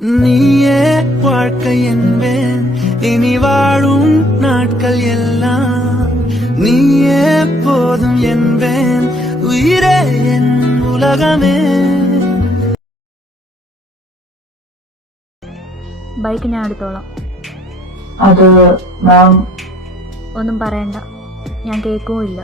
நீயே வாழ்க்கை என்பேன் இனி வாழும் நாட்கள் எல்லாம் நீயே போதும் என்பேன் உயிரே என் உலகமே. ബൈക്ക് ഞാൻ എടുത്തോളാം. അത് മാം ഒന്നും പറയണ്ട, ഞാൻ കേൾക്കുമില്ല.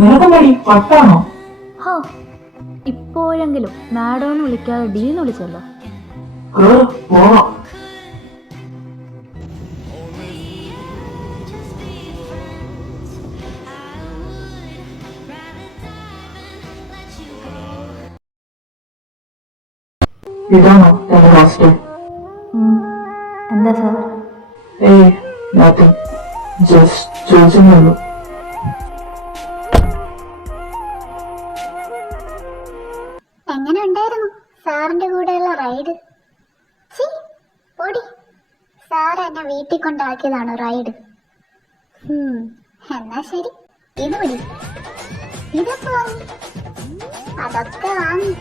നിനക്ക് മടി പട്ടാണോ? ഹോ, ഇപ്പോഴെങ്കിലും മാഡോന്ന് വിളിക്കാതെ ഡീന്ന് വിളിച്ചല്ലോ. പോവാം. ഇതാണോ എന്റെ ഹോസ്റ്റൽ? എന്താ സാർ? ഏയ് നത്തിങ്, ജസ്റ്റ് ചോദിച്ചെന്നുള്ളൂ. എങ്ങനെ ഉണ്ടായിരുന്നു സാറിന്റെ കൂടെയുള്ള റൈഡ്? പൊടി, സാർ എന്നെ വീട്ടിൽ കൊണ്ടാക്കിയതാണോ റൈഡ്? എന്നാ ശരി, ഇത് പിടി, ഇതൊക്കെ വാങ്ങി, അതൊക്കെ വാങ്ങി.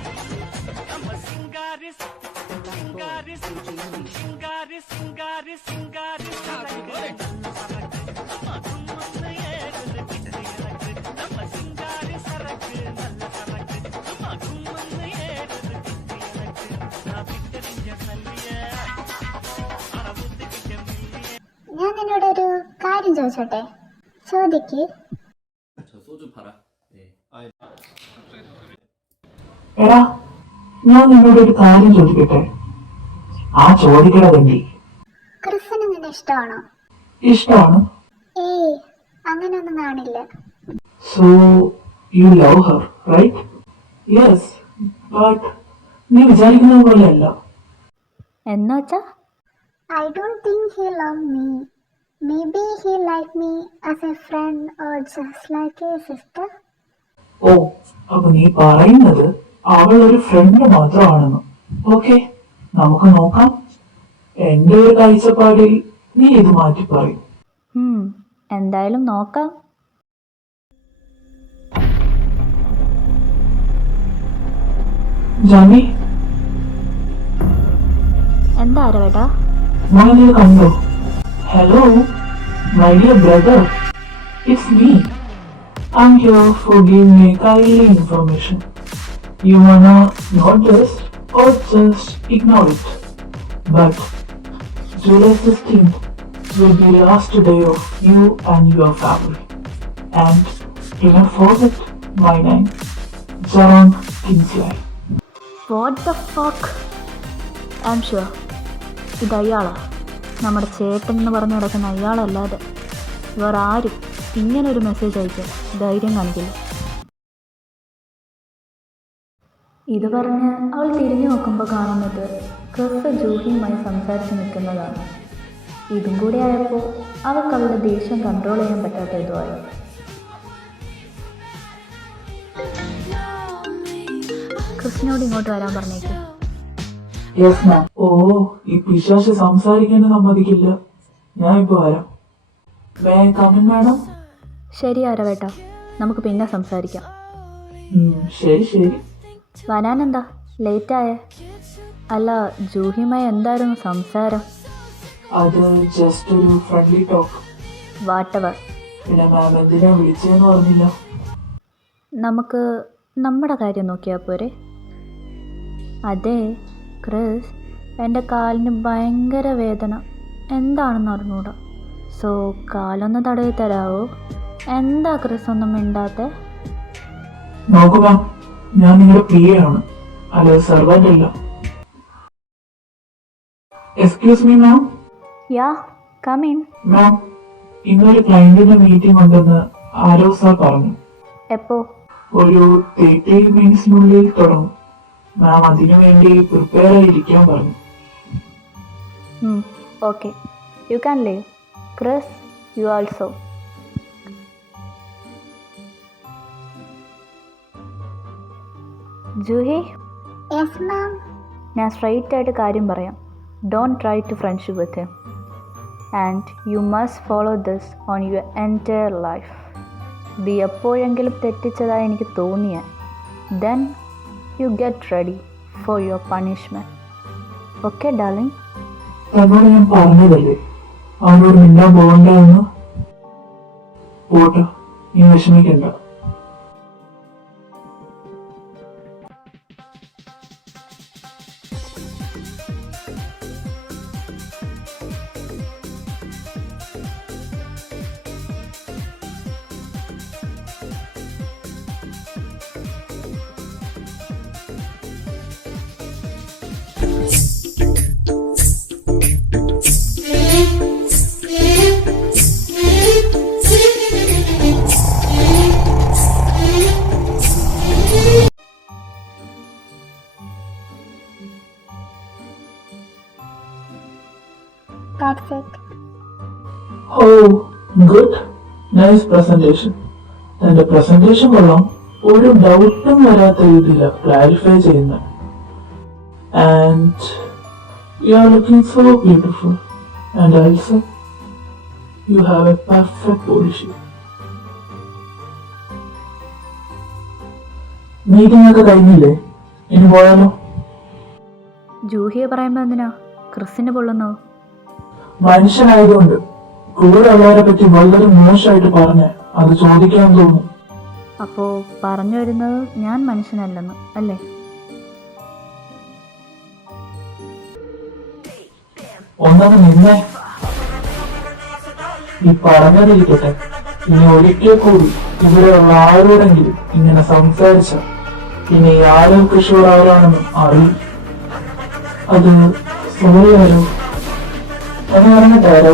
ഞാൻ നിന്നോട് ഒരു കാര്യം ചോദിച്ചോട്ടെ? ചോദിക്ക്. എടാ, ഞാൻ നിന്നോട് ഒരു കാര്യം ചോദിക്കട്ടെ? ആ ചോദിക്കണ വേണ്ടി. ക്രിസിന് നിന്നെ ഇഷ്ടമാണോ? ഇഷ്ടമാണ്. ഏയ്, അങ്ങനെയൊന്നും കാണില്ല. So you love her, right? Yes, but നീ വിചാരിക്കുന്നത് പോലെയല്ല. എന്നുവെച്ചാ? I don't think he loved me. Maybe he liked me as a friend or just like a sister. ഓ, അപ്പൊ നീ പറയുന്നത് അവൾ ഒരു ഫ്രണ്ട് മാത്രമാണെന്ന്. ഓക്കെ, നമുക്ക് നോക്കാം. എന്റെ ഒരു കാഴ്ചപ്പാടിൽ നീ ഇത് മാറ്റി പറയും. എന്തായാലും നോക്കാം. ജാനി, എന്താ ആരവേട്ടാ? മോനെ കണ്ടോ? Hello my dear brother, it's me. I'm here for giving me kindly information. You wanna notice or just ignore it. But July 16th will be the last day of you and your family. And do not forget my name, Jaron Kinsley. What the fuck? I'm sure ഇത് അയാളാ, നമ്മുടെ ചേട്ടൻ എന്ന് പറഞ്ഞു നടക്കുന്ന അയാളല്ലാതെ വേറെ ആരും ഇങ്ങനൊരു message അയക്കാൻ ധൈര്യം കാണിക്കില്ല. ഇത് പറഞ്ഞ് അവൾ തിരിഞ്ഞു നോക്കുമ്പോൾ കാണുന്നത് ക്രിസ് ജൂഹിയുമായി സംസാരിച്ച് നിൽക്കുന്നതാണ്. ഇതും കൂടി ആയപ്പോൾ അവൾക്ക് അവളുടെ ദേഷ്യം കൺട്രോൾ ചെയ്യാൻ പറ്റാത്ത ഇതുമായി. ക്രിസിനോട് ഇങ്ങോട്ട് വരാൻ പറഞ്ഞേക്കും. ഓ, ഈ പിശാശ് സംസാരിക്കാൻ സമ്മതിക്കില്ല. ഞാൻ ഇപ്പൊ വരാം. മാഡം. ശരി ആരവേട്ടാ, നമുക്ക് പിന്നെ സംസാരിക്കാം. ശരി ശരി. വരാനെന്താ ലേറ്റായേ? അല്ല, ജൂഹിയുമായി എന്തായിരുന്നു സംസാരം? അത് ജസ്റ്റ് ഒരു ഫ്രണ്ട്ലി ടോക്ക്. വാട്ടവർ. പിന്നെ മാം എന്തിനാ വിളിച്ചതെന്ന് പറഞ്ഞില്ല. നമുക്ക് നമ്മുടെ കാര്യം നോക്കിയാൽ പോരെ? അതെ ക്രിസ്, എൻ്റെ കാലിന് ഭയങ്കര വേദന, എന്താണെന്ന് അറിഞ്ഞൂടാ. സോ കാലൊന്ന് തടവി തരാവോ? എന്താ ക്രിസ് ഒന്നും മിണ്ടാത്തെ? നോക്കൂ മാം, ഞാൻ നിങ്ങളുടെ പി എ ആണ്, അല്ലാതെ സെർവൻ്റ് അല്ല. Excuse me ma'am. Yeah, come in. Ma'am, ഇന്നൊരു ക്ലയന്റിന്റെ മീറ്റിംഗ് ഉണ്ടെന്ന് ആരോ സാർ പറഞ്ഞു. എപ്പോ? ഒരു 30 മിനിറ്റ്സിനുള്ളിൽ തുടങ്ങും. മാം അതിനു വേണ്ടി പ്രിപ്പയർ ആയിരിക്കാൻ പറഞ്ഞു. Okay, you can leave. Chris, you also. Juhi, Yes, ma'am. ഞാൻ സ്ട്രൈറ്റ് ആയിട്ട് കാര്യം പറയാം. Don't try to friendship with him and you must follow this on your entire life. ഇത് എപ്പോഴെങ്കിലും തെറ്റിച്ചതായി എനിക്ക് തോന്നിയാൽ then you get ready for your punishment. Okay darling? തന്നോട് ഞാൻ പറഞ്ഞതല്ലേ അവനോട് മിണ്ടാൻ പോകണ്ട എന്ന്. പോട്ടെ, നീ വിഷമിക്കണ്ട. That's it. Oh, good. Nice presentation. തന്റെ പ്രസന്റേഷൻ കൊള്ളാം. ഒരു ഡൗട്ടും വരാത്ത രീതിയില ക്ലാരിഫൈ ചെയ്യുന്ന. And you are looking so beautiful. And also you have A perfect body shape. Meeting ഒക്കെ കഴിഞ്ഞില്ലേ? ഇനി പോയാലോ? ജൂഹിയെ പറയുമ്പോൾ എന്തിനാ ക്രിസിന് പൊള്ളുന്നു? മനുഷ്യനായതുകൊണ്ട് കൂടെ ഉള്ളവരെ പറ്റി വളരെ മോശമായിട്ട് പറഞ്ഞ അത് ചോദിക്കാൻ തോന്നും. അപ്പോൾ പറഞ്ഞു വരുന്നത് ഞാൻ മനുഷ്യനല്ലെന്ന് അല്ലേ? ഒന്നത് നിന്നെ ഈ പറഞ്ഞതിരിക്കട്ടെ. ഇനി ഒരിക്കൽ കൂടി ഇവിടെയുള്ള ആരോടെങ്കിലും ഇങ്ങനെ സംസാരിച്ച പിന്നെ ഈ ആരും കിഷോർ ആരാണെന്ന് അറിയും. അത് സോറി ആരോ എന്ന് പറഞ്ഞിട്ടാരോ.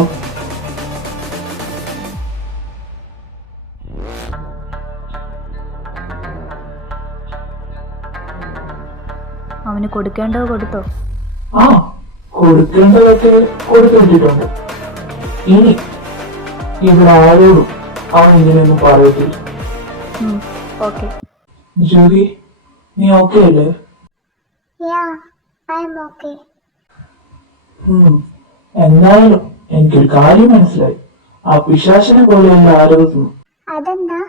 അവന് കൊടുക്കേണ്ടത് കൊടുത്തോ? ആ, കൊടുക്കേണ്ടതൊക്കെ കൊടുത്തിട്ടുണ്ട്. ഇനി ഇവിടെ ആരോടും അവൻ ഇങ്ങനെയൊന്നും പറയത്തില്ല. ഓക്കെ. ജൂഹി, നീ ഓക്കെ അല്ലേ? Yeah, I'm okay. എന്തായാലും എനിക്കൊരു കാര്യം മനസ്സിലായി. ആ പിശാചിനെ പോലെയുള്ള ആരോഗ്യം. അതെന്താ?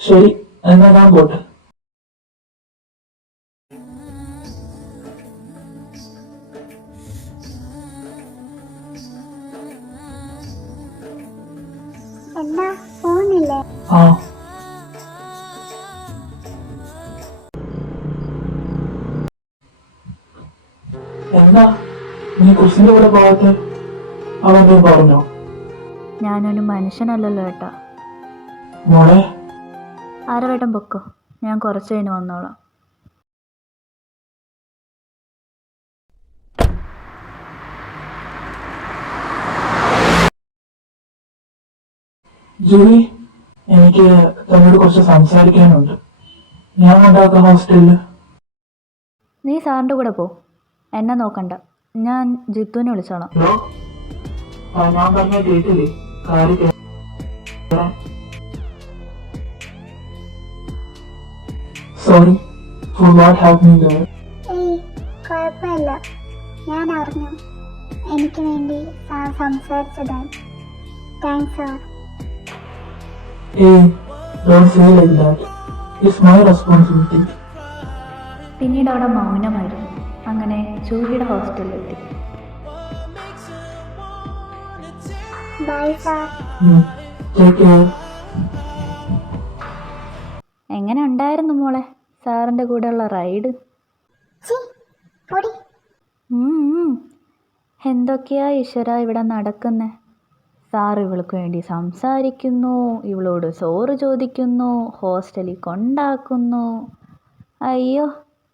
ശരി, എന്നാ ഞാൻ പോട്ടെ. എന്നാ പോകുന്നില്ലേ? ആ, എന്താ നീ കുസിന്റെ കൂടെ പോകട്ടെ? അവൻ നീ പറഞ്ഞോ? ഞാനൊരു മനുഷ്യനല്ലല്ലോ ഏട്ടാ. മോളെ, ആരവേട്ടൻ പൊക്കോ, ഞാൻ കുറച്ച് കഴിഞ്ഞ് വന്നോളാം. ജൂഹി, എനിക്ക് തന്നോട് കുറച്ച് സംസാരിക്കാനുണ്ട്. ഞാൻ ഉണ്ടാക്കുന്ന ഹോസ്റ്റലില്. നീ സാറിൻ്റെ കൂടെ പോ, എന്നെ നോക്കണ്ട. ഞാൻ ജിത്തുവിനെ വിളിച്ചോളാം. ഹലോ, ഞാൻ പറഞ്ഞ കേട്ടില്ലേ? കാര്യം sorry for what happening there. ഏയ്, കുഴപ്പമില്ല. ഞാൻ അറിഞ്ഞു. എനിക്ക് വേണ്ടി സാർ സംസാരിച്ചതാണ്. Thanks sir. Hey, don't say like that. It's my responsibility. പിന്നീട് അവിടെ മൗനമായിരുന്നു. അങ്ങനെ ജൂഹിയുടെ ഹോസ്റ്റലിലെത്തി. Bye sir. Take care. എങ്ങനെ ഉണ്ടായിരുന്നു മോളെ സാറിൻ്റെ കൂടെയുള്ള റൈഡ്? ചി, പൊടി. എന്തൊക്കെയാ ഈശ്വര ഇവിടെ നടക്കുന്നേ. സാർ ഇവൾക്ക് വേണ്ടി സംസാരിക്കുന്നു, ഇവളോട് സോറ് ചോദിക്കുന്നു, ഹോസ്റ്റലിൽ കൊണ്ടാക്കുന്നു. അയ്യോ,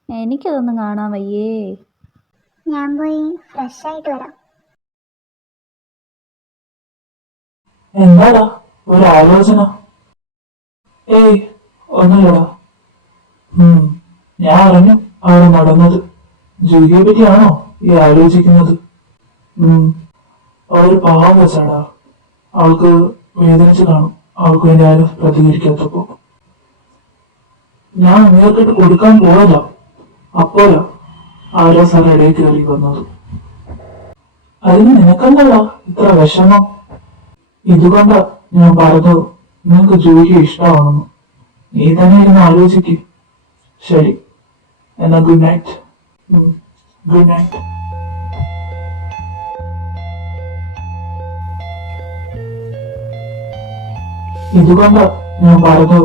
എനിക്കതൊന്നും കാണാൻ വയ്യേ. ഞാൻ പോയി ഫ്രഷ് ആയിട്ട് വരാം. എന്താടാ ഒരു ആലോചന? ഏയ് ഒന്നുമില്ലടാ. ഞാൻ അറിഞ്ഞു അവിടെ നടന്നത്. ജൂലിയെ പറ്റിയാണോ ഈ ആലോചിക്കുന്നത്? അവളൊരു പാവം വെച്ചാടാ. അവൾക്ക് വേദനിച്ച് കാണും അവൾക്ക് വേണ്ടി ആരും പ്രതികരിക്കാത്തപ്പോ. ഞാൻ നേർക്കിട്ട് കൊടുക്കാൻ പോയല്ല, അപ്പോഴാ ആരോ സാർ ഇടയിൽ കയറി വന്നത്. അതിന് നിനക്കെന്തല്ല ഇത്ര വിഷമം? ഇതുകൊണ്ടാ ഞാൻ പറഞ്ഞത് നിനക്ക് ജൂലിയെ ഇഷ്ടമാണെന്ന്. നീ തന്നെ ഇരുന്ന് ആലോചിക്കും. ശരി, എന്നാ ഗുഡ് നൈറ്റ്. Good night. ഇതുകൊണ്ടാ ഞാൻ പറഞ്ഞത്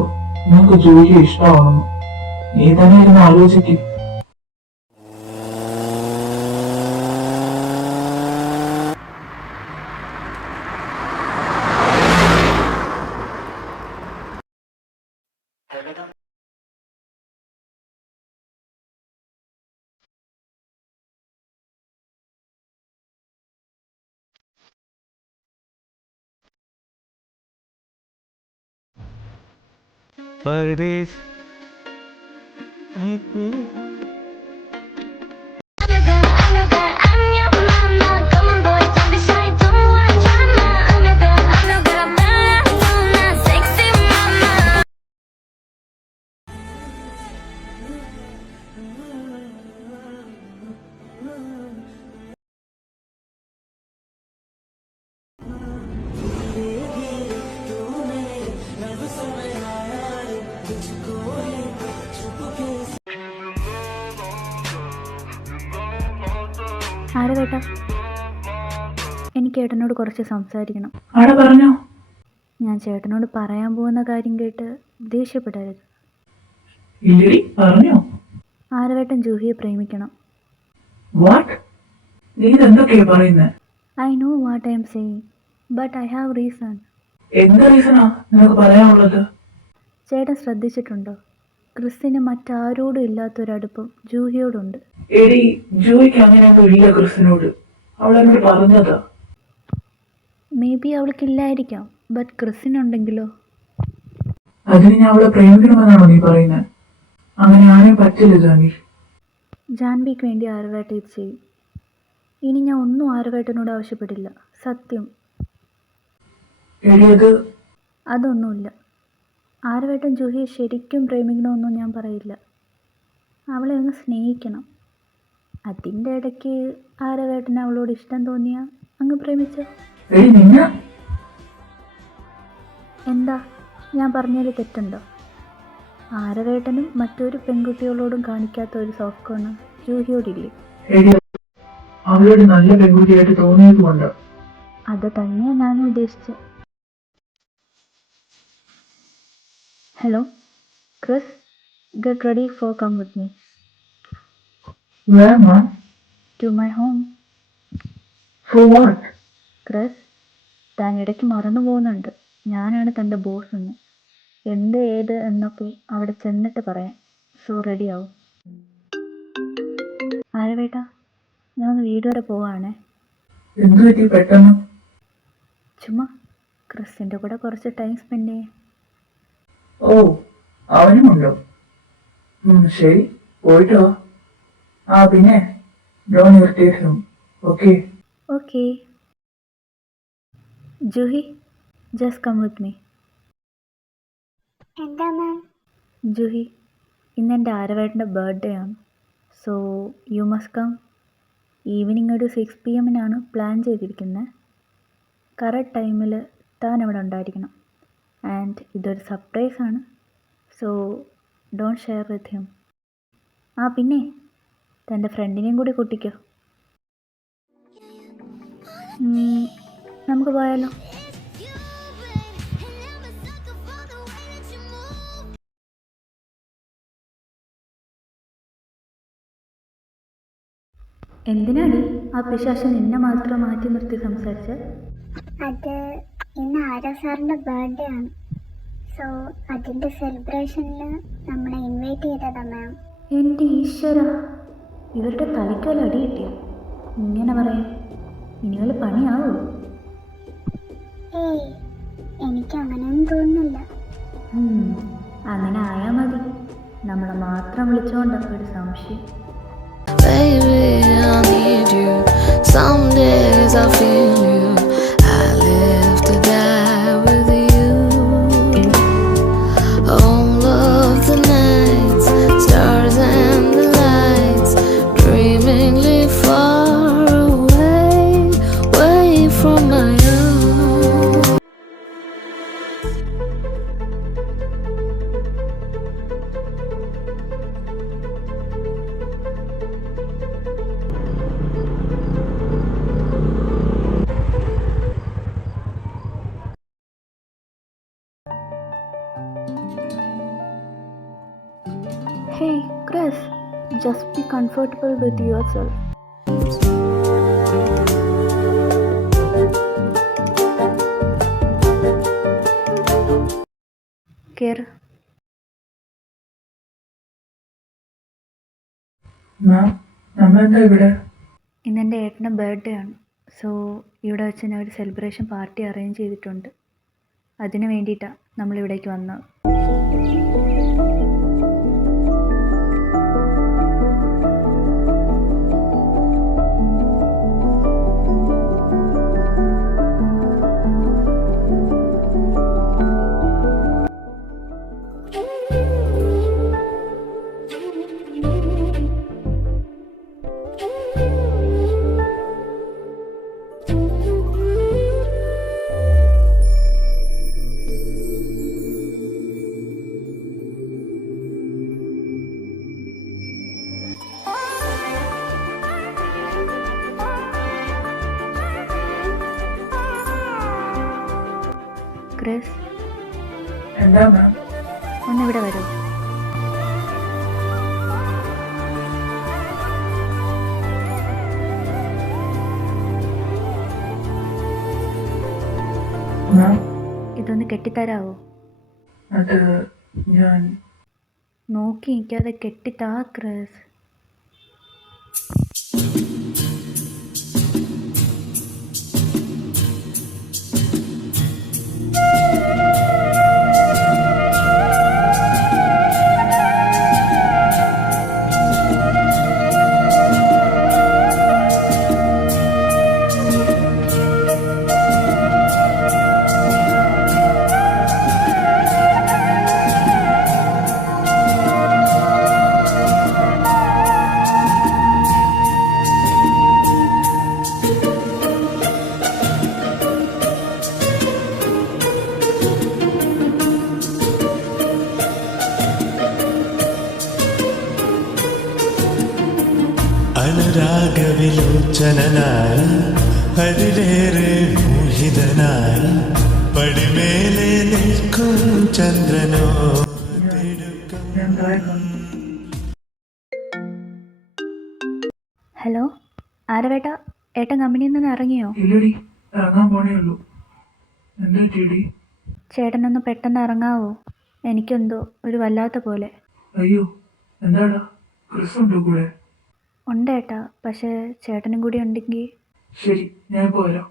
നിനക്ക് ജൂലിയെ ഇഷ്ടമാണെന്ന്. നീ തന്നെ ഇരുന്ന് ആലോചിക്കും. परदेश ആരവേട്ടാ, എനിക്ക് ഏട്ടനോട് കുറച്ച് സംസാരിക്കണം. ആടെ പറഞ്ഞോ. ഞാൻ ചേട്ടനോട് പറയാൻ പോകുന്ന കാര്യം കേട്ട് ദേഷ്യപ്പെടരുത്. ഇല്ലടി, പറഞ്ഞോ. ആരവേട്ടൻ ജൂഹിയെ പ്രേമിക്കണം. വാട്ട്? നീ എന്തൊക്കെയാ പറയുന്നേ? I know what I am saying, but I have reason. എന്ത് റീസണാ നിനക്ക് പറയാനുള്ളത്? ചേട്ടൻ ശ്രദ്ധിച്ചിട്ടുണ്ടോ, ക്രിസ്റ്റിന് മറ്റാരോടും ഇല്ലാത്തൊരടുപ്പം ജൂഹിയോടുണ്ട്. എടി, ജോയ്ക്ക് അങ്ങനെയൊന്നും ഇല്ല ക്രിസ്റ്റിനോട്. അവൾ എന്നോട് പറഞ്ഞതാ. മേ ബി അവൾക്കില്ലായിരിക്കാം, ബട്ട് ക്രിസ്റ്റിനുണ്ടെങ്കിലോ? അതിന് ഞാൻ അവളെ പ്രേമിക്കണമെന്നാണോ നീ പറയുന്നത്? അങ്ങനെ ആരെയും പറ്റില്ല ജാൻവി. ജാൻവിക്ക് വേണ്ടി ആരവേട്ട ഇത് ചെയ്യും. ഇനി ഞാൻ ഒന്നും ആരവേട്ടനോട് ആവശ്യപ്പെടില്ല, സത്യം. എടി, അതൊന്നുമില്ല. ആരവേട്ടൻ ജൂഹിയെ ശരിക്കും പ്രേമിക്കണമെന്നും ഞാൻ പറയില്ല. അവളെ ഒന്ന് സ്നേഹിക്കണം. അതിൻ്റെ ഇടയ്ക്ക് ആരവേട്ടന് അവളോട് ഇഷ്ടം തോന്നിയാൽ അങ്ങ് പ്രേമിച്ചോ. എന്താ ഞാൻ പറഞ്ഞതിൽ തെറ്റുണ്ടോ? ആരവേട്ടനും മറ്റൊരു പെൺകുട്ടികളോടും കാണിക്കാത്ത ഒരു സോഫ്റ്റ് കോർണർ ജൂഹിയോടില്ലേ? അവളോട് നല്ല പെൺകുട്ടിയായിട്ട് തോന്നിയതുകൊണ്ട്. അത് തന്നെയാണ് ഞാനും ഉദ്ദേശിച്ചത്. Hello Chris, get ready for come with me. Where, man? To my home. For what? Chris, താൻ ഇടയ്ക്ക് മറന്നു പോകുന്നുണ്ട്. ഞാനാണ് തൻ്റെ ബോസ് എന്ന്. എന്ത് ഏത് എന്നൊക്കെ അവിടെ ചെന്നിട്ട് പറയാം. സോ റെഡി ആവും. ആരവേട്ടാ, ഞാൻ ഒന്ന് വീട് വരെ പോവാണേ. എന്ത് പറ്റി പെട്ടെന്ന്? ചുമ്മാ ക്രിസിൻ്റെ കൂടെ കുറച്ച് ടൈം സ്പെൻഡ് ചെയ്യാം. ഓ, അവനുമുണ്ടോ? ശരി, പോയിട്ട് വാ. പിന്നെ don't irritate him, okay? Okay. Juhi, just come with me. എന്താ മാം? ജൂഹി, ഇന്നെൻ്റെ ആരവേട്ടൻ്റെ ബർത്ത്ഡേ ആണ്. So you must come. Evening ഒരു 6 PM പ്ലാൻ ചെയ്തിരിക്കുന്നത്. കറക്റ്റ് ടൈമിൽ താൻ അവിടെ ഉണ്ടായിരിക്കണം. ആൻഡ് ഇതൊരു സർപ്രൈസാണ്. So don't share with him. പിന്നെ തൻ്റെ ഫ്രണ്ടിനെയും കൂടി കൂട്ടിക്കോ. നമുക്ക് പോയാലോ? എന്തിനാണ് ആ പിശാച് നിന്നെ മാത്രം മാറ്റി നിർത്തി സംസാരിച്ചത്? അത് ഇന്ന് ആരോ സാറിൻ്റെ ബർത്ത്ഡേ ആണ്. സോ അതിൻ്റെ സെലിബ്രേഷനിൽ നമ്മളെ ഇൻവൈറ്റ് ചെയ്തതാ മാം. എൻ്റെ ഈശ്വര, ഇവരുടെ തലയ്ക്കോല അടി കിട്ടിയ ഇങ്ങനെ പറയാം. ഇനി വല്ല പണിയാവോ? ഏയ്, എനിക്ക് അങ്ങനെയൊന്നും തോന്നുന്നില്ല. അങ്ങനെ ആയാൽ മതി. നമ്മളെ മാത്രം വിളിച്ചുകൊണ്ട് ഒരു സംശയം. Baby, I need you. Some days I feel you. I live to die with you. All of the nights, stars and the lights, dreamingly far away, away from my own. Hey, Chris, just be comfortable with yourself. കേറ്. മാം, നമ്മളെന്താ ഇവിടെ? ഇന്നെൻ്റെ ഏട്ടൻ്റെ birthday ആണ്. So ഇവിടെ വെച്ച് ഞാൻ ഒരു സെലിബ്രേഷൻ പാർട്ടി അറേഞ്ച് ചെയ്തിട്ടുണ്ട്. അതിന് വേണ്ടിയിട്ടാണ് നമ്മളിവിടേക്ക് വന്നത്. ക്രിസ്, എന്താ മാം? ഒന്നിവിടെ വരൂ. മാം, ഇതൊന്ന് കെട്ടിത്തരാവോ? അത് ഞാൻ നോക്കി നിൽക്കാതെ കെട്ടിത്താ ക്രിസ്. അനുരാഗവിലോചനായി അതിലേറെ മോഹിതനായി പടിമേലെ നിൽക്കും ചന്ദ്രനോ. ഞാൻ താഴെ. ഹലോ, ആരവേട്ട? ഏട്ടൻ കമ്പനിയിൽ നിന്ന് ഇറങ്ങിയോ? ഇല്ലടി, ഇറങ്ങാൻ പോണേ ഉള്ളൂ. എന്താ ടിടി? ചേട്ടനൊന്ന് പെട്ടെന്ന് ഇറങ്ങാവോ? എനിക്കെന്തോ ഒരു വല്ലാത്ത പോലെ. അയ്യോ, എന്താടാ? ക്രിസ് ഉണ്ടോ കൂടെ? ഉണ്ട് ഏട്ടാ, പക്ഷേ ചേട്ടനും കൂടി ഉണ്ടെങ്കിൽ. ശരി, ഞാൻ ഇപ്പോൾ വരാം.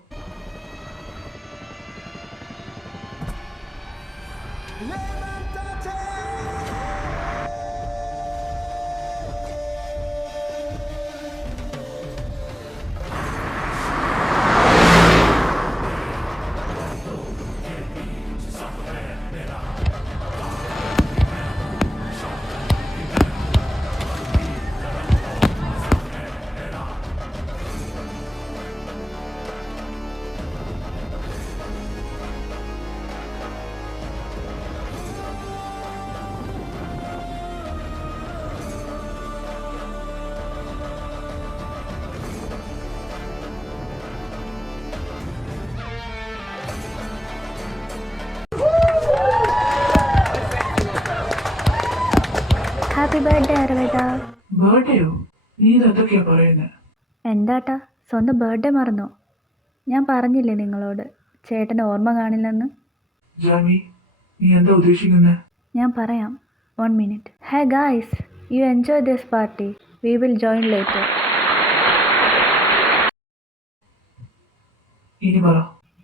ഹാപ്പി ബർത്ത്ഡേ അരവേട്ട. ബർത്ത്ഡേയോ? നീ ഇതെന്തൊക്കെയാ പറയുന്നത്? എന്താട്ടാ, സ്വന്തം ബർത്ത്ഡേ മറന്നോ? ഞാൻ പറഞ്ഞില്ലേ നിങ്ങളോട്, ചേട്ടന് ഓർമ്മ കാണില്ലെന്ന്? ജാൻവി, നീ എന്താ ഉദ്ദേശിക്കുന്നത്? ഞാൻ പറയാം, 1 minute. Hey guys, you enjoy this party. We will join later. ഇനി പറ.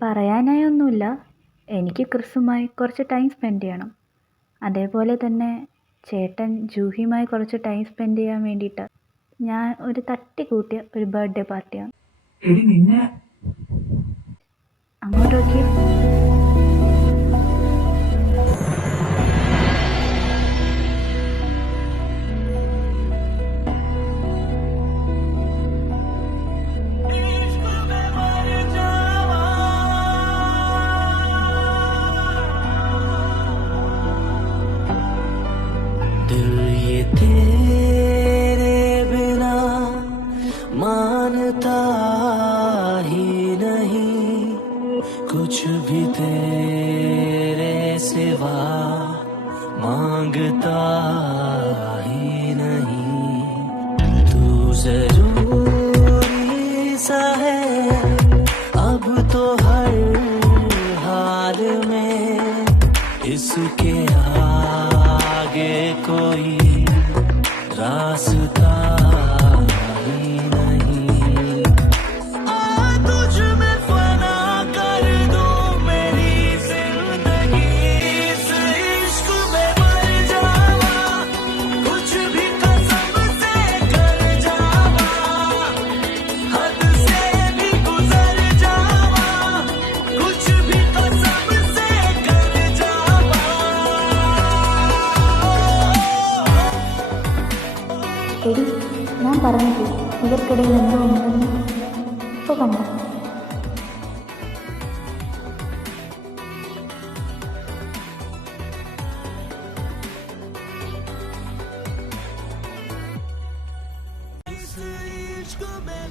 പറയാനായി ഒന്നുമില്ല. എനിക്ക് ക്രിസുമായി കുറച്ച് ടൈം സ്പെൻഡ് ചെയ്യണം. അതേപോലെ തന്നെ ചേട്ടൻ ജൂഹിയുമായി കുറച്ച് ടൈം സ്പെൻഡ് ചെയ്യാൻ വേണ്ടിയിട്ട് ഞാൻ ഒരു തട്ടിക്കൂട്ടിയ ഒരു ബർത്ത്ഡേ പാർട്ടിയാണ്. എടി നിന്നെ അങ്ങോട്ടോക്കെ दिल ये तेरे बिना मानता ही नहीं, कुछ भी तेरे सिवा मांगता ही नहीं. तू जरूरी सा है अब तो हर हाल में, इसके आगे कोई रास्ता ही नहीं. तुझ में फना कर दूं मेरी जिंदगी, इस इश्क में मर जावा, कुछ भी कसम से कर जावा, हद से भी गुजर जावा, कुछ भी कसम से कर जावा. എടി, ഞാൻ പറഞ്ഞില്ലേ ഇവർക്കിടയിൽ എന്തോ ഉണ്ടെന്ന്. ഇപ്പോൾ കണ്ടോ? इस इश्क में